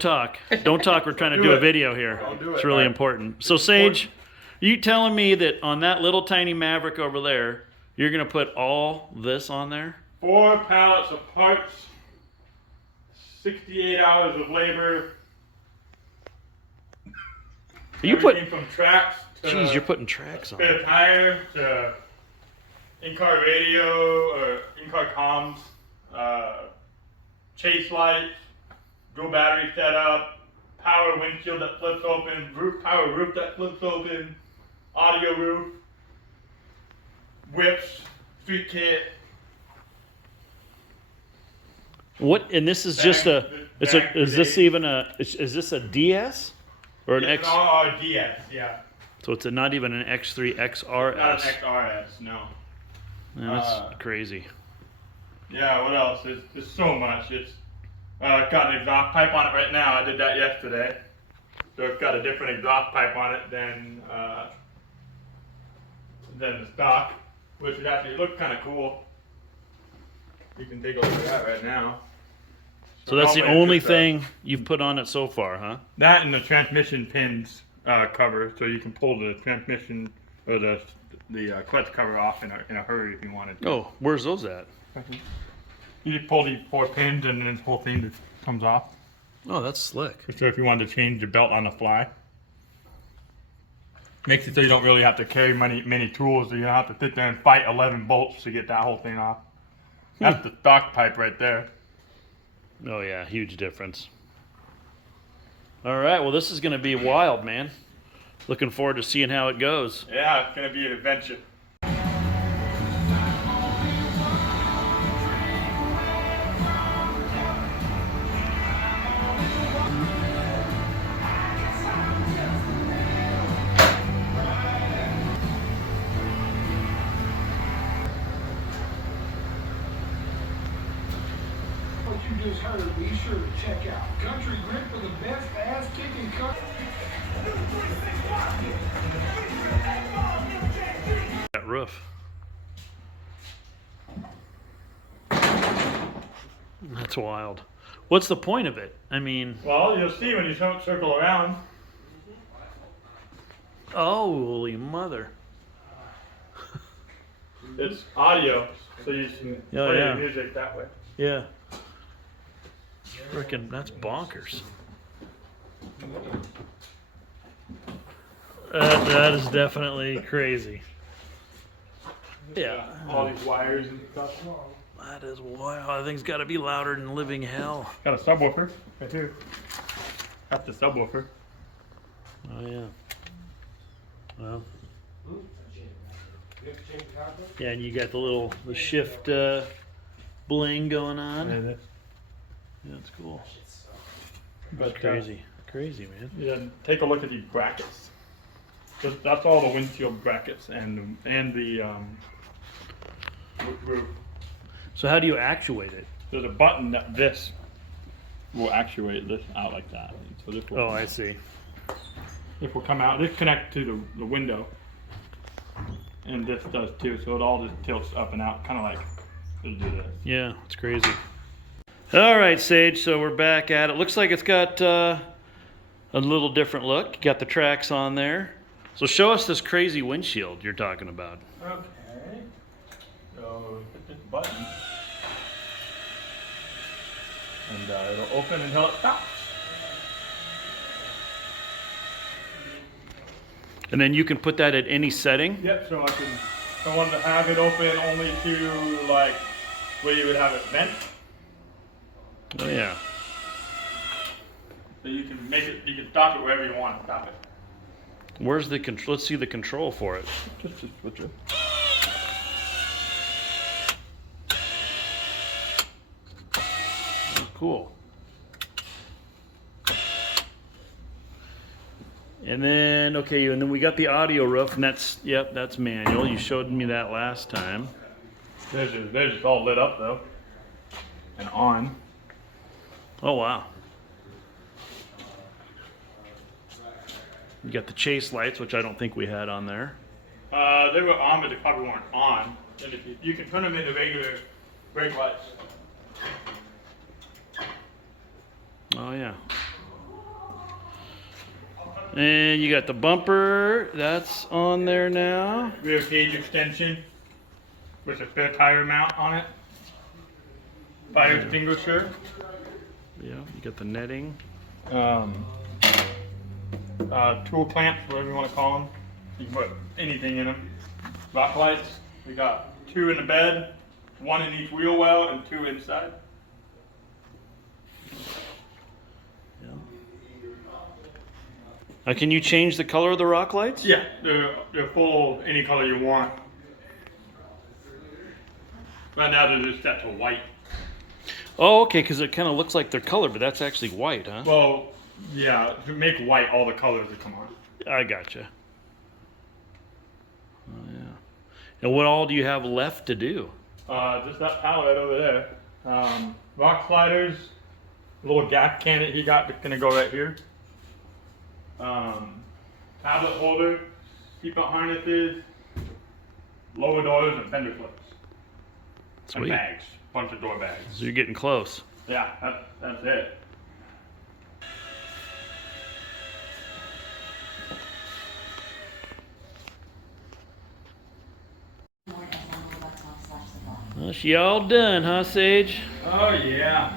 Don't talk. Don't talk. We're trying to do a video here. I'll do it. It's really important. So Sage, you telling me that on that little tiny Maverick over there, you're gonna put all this on there? 4 pallets of parts, 68 hours of labor. You put. Everything from tracks to Jeez, you're putting tracks on. spare tire to in-car radio or in-car comms, chase lights, dual battery setup, power windshield that flips open, power roof that flips open, audio roof, whips, street kit. What? And this is just a. It's a. Is this even a? Is this a DS or an X? No, DS, yeah. So it's not even an X3 XRS. Not an XRS, no. Yeah, that's crazy. Yeah, what else? There's so much. It's got an exhaust pipe on it right now. I did that yesterday. So it's got a different exhaust pipe on it than the stock, which would actually look kind of cool. You can take a look at that right now. So that's the only thing you've put on it so far, huh? That and the transmission pins cover, so you can pull the transmission or the clutch cover off in a hurry if you wanted to. Oh, where's those at? You just pull these 4 pins and then this whole thing just comes off. Oh, that's slick. So if you wanted to change the belt on the fly. Makes it so you don't really have to carry many tools, so you don't have to sit there and fight 11 bolts to get that whole thing off. That's the stock pipe right there. Oh yeah, huge difference. All right, well this is going to be wild, man. Looking forward to seeing how it goes. Yeah, it's going to be an adventure. What you just heard, be sure to check out Country Grip for the best ass-kicking country. That roof. That's wild. What's the point of it? I mean... Well, you'll see when you circle around. Holy mother. It's audio, so you can play yeah. music that way. Yeah. Frickin', that's bonkers. That is definitely crazy. Yeah. All these wires and stuff. That is wild. That thing's got to be louder than living hell. Got a subwoofer right here. That's the subwoofer. Oh, yeah. Well. Yeah, and you got the shift bling going on. Yeah, Yeah, that's cool. But, That's crazy. Crazy, man. Yeah, take a look at these brackets. That's all the windshield brackets and the roof. So how do you actuate it? There's a button that this will actuate this out like that. So this will, Oh, I see. this will come out. This connects to the window, and this does too. So it all just tilts up and out, kind of like it'll do this. Yeah, it's crazy. All right, Sage, so we're back at it. Looks like it's got a little different look. You got the tracks on there. So show us this crazy windshield you're talking about. Okay. So hit this button, and it'll open until it stops. And then you can put that at any setting? Yep. So I wanted to have it open only to like where you would have it vent. Oh, yeah. So you can stop it wherever you want to stop it. Where's the control? Let's see the control for it. Just switch it. Oh, cool. And then, okay, and then we got the audio roof, and that's manual. You showed me that last time. There's just all lit up though, and on. Oh, wow. You got the chase lights, which I don't think we had on there. They were on, but they probably weren't on. And if you can turn them into regular brake lights. Oh, yeah. And you got the bumper, that's on there now. Rear cage extension with a spare tire mount on it. Fire extinguisher. Yeah, you got the netting. Tool clamps, whatever you want to call them. You can put anything in them. Rock lights. We got 2 in the bed, 1 in each wheel well, and 2 inside. Can you change the color of the rock lights? Yeah, they're full any color you want. Right now they're just set to white. Oh, okay, because it kind of looks like they're colored, but that's actually white, huh? Well, yeah, to make white all the colors that come on. I gotcha. Oh, yeah. And what all do you have left to do? Just that pallet over there. Rock sliders, a little gas can that he got that's gonna go right here. Tablet holder, seatbelt harnesses, lower doors, and fender flips. Sweet. And bags, bunch of door bags. So you're getting close. Yeah, that's it. Well, she all done, huh, Sage? Oh yeah.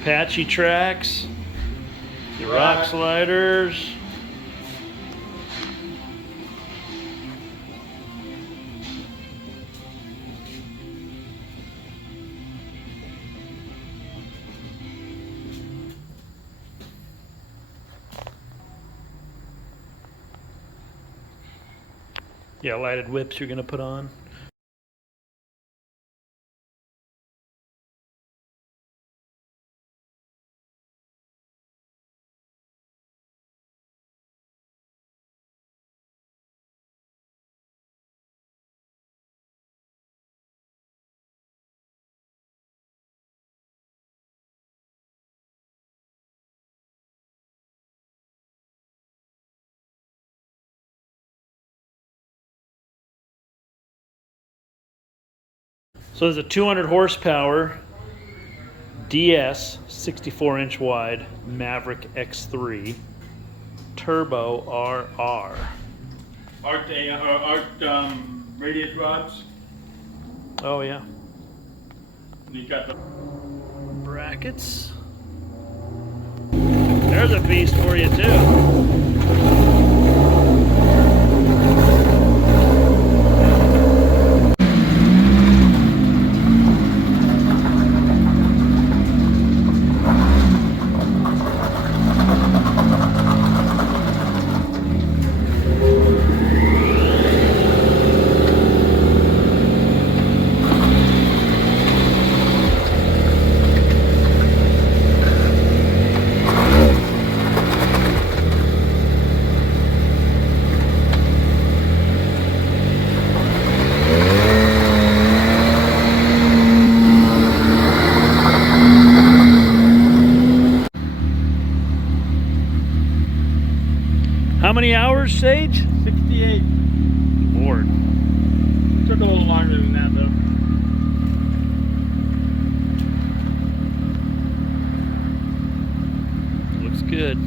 Apache tracks, your rock sliders. Yeah, lighted whips you're gonna put on. So there's a 200 horsepower DS 64-inch wide Maverick X3 turbo RR. Arced radius rods. Oh yeah. And you got the Brackets. There's a beast for you too. How many hours, Sage? 68. Lord. Took a little longer than that though. Looks good.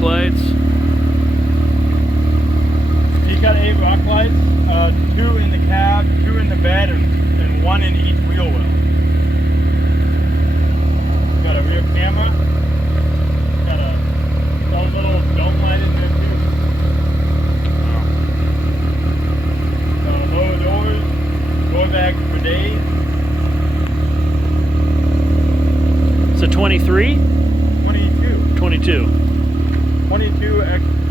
Lights. You got 8 rock lights, 2 in the cab, 2 in the bed, and 1 in each wheel well. Got a rear camera. Got a little dome 23? 22. 22. 22 X